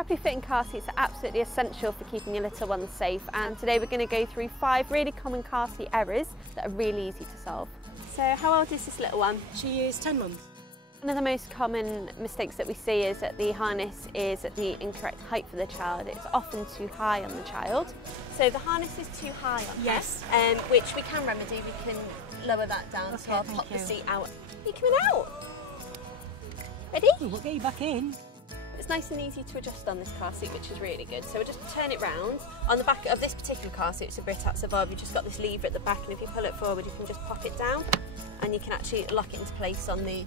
Properly fitting car seats are absolutely essential for keeping your little ones safe, and today we're going to go through 5 really common car seat errors that are really easy to solve. So how old is this little one? She is 10 months. One of the most common mistakes that we see is that the harness is at the incorrect height for the child. It's often too high on the child. So the harness is too high on yes. her, which we can remedy. We can lower that down, okay, so I'll pop the seat out. Are you coming out? Ready? We'll get you back in. It's nice and easy to adjust on this car seat, which is really good. So we'll just turn it round. On the back of this particular car seat, it's a Britax Evolve, you've just got this lever at the back, and if you pull it forward, you can just pop it down, and you can actually lock it into place on the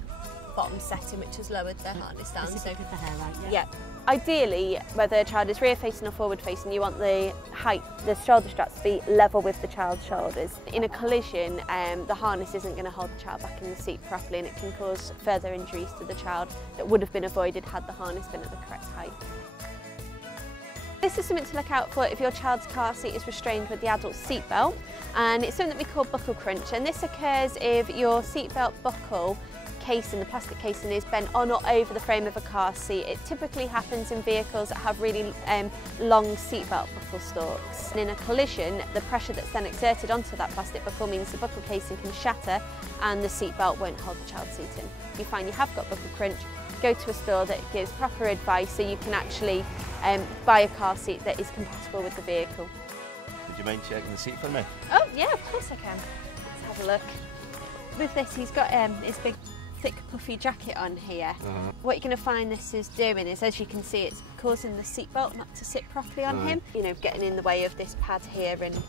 bottom setting, which has lowered the harness down. So good for her, right? Yeah. Ideally, whether a child is rear facing or forward facing, you want the height, the shoulder straps to be level with the child's shoulders. In a collision, the harness isn't going to hold the child back in the seat properly, and it can cause further injuries to the child that would have been avoided had the harness been at the correct height. This is something to look out for if your child's car seat is restrained with the adult seat belt, and it's something that we call buckle crunch, and this occurs if your seat belt buckle casing, the plastic casing, is bent on or over the frame of a car seat. It typically happens in vehicles that have really long seatbelt buckle stalks. And in a collision, the pressure that's then exerted onto that plastic buckle means the buckle casing can shatter and the seatbelt won't hold the child's seat in. If you find you have got buckle crunch, go to a store that gives proper advice so you can actually buy a car seat that is compatible with the vehicle. Would you mind checking the seat for me? Oh yeah, of course I can. Let's have a look. With this, he's got his big thick puffy jacket on here. What you're going to find this is doing is, as you can see, it's causing the seatbelt not to sit properly on him. You know, getting in the way of this pad here and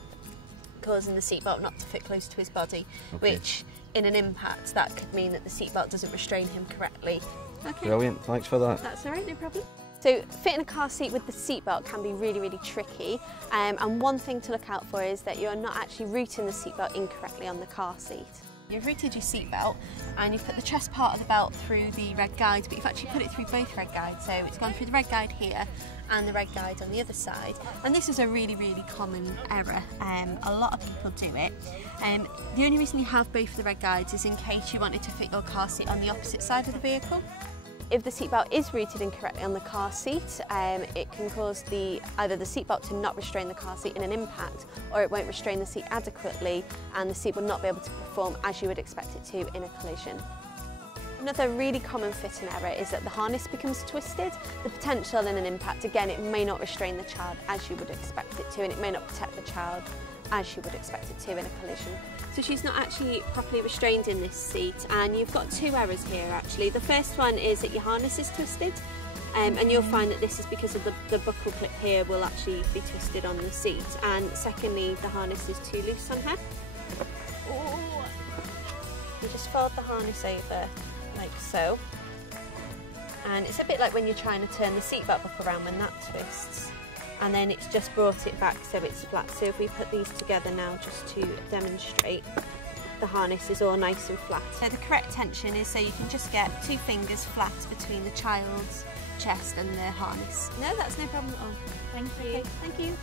causing the seatbelt not to fit close to his body, which in an impact that could mean that the seatbelt doesn't restrain him correctly. Okay. Brilliant, thanks for that. That's all right, no problem. So fitting a car seat with the seatbelt can be really, really tricky, and one thing to look out for is that you're not actually routing the seatbelt incorrectly on the car seat. You've routed your seatbelt and you've put the chest part of the belt through the red guides, but you've actually put it through both red guides. So it's gone through the red guide here and the red guide on the other side. And this is a really, really common error. A lot of people do it. The only reason you have both of the red guides is in case you wanted to fit your car seat on the opposite side of the vehicle. If the seatbelt is routed incorrectly on the car seat, it can cause either the seatbelt to not restrain the car seat in an impact, or it won't restrain the seat adequately and the seat will not be able to perform as you would expect it to in a collision. Another really common fitting error is that the harness becomes twisted. The potential in an impact, again, it may not restrain the child as you would expect it to, and it may not protect the child as you would expect it to in a collision. So she's not actually properly restrained in this seat, and you've got 2 errors here actually. The first one is that your harness is twisted, and you'll find that this is because of the buckle clip here will actually be twisted on the seat, and secondly, the harness is too loose on her. You just fold the harness over like so, and it's a bit like when you're trying to turn the seatbelt buckle around when that twists, and then it's just brought it back so it's flat. So if we put these together now just to demonstrate, the harness is all nice and flat. So the correct tension is so you can just get 2 fingers flat between the child's chest and the harness. No, that's no problem at all. Thank you. Okay, thank you.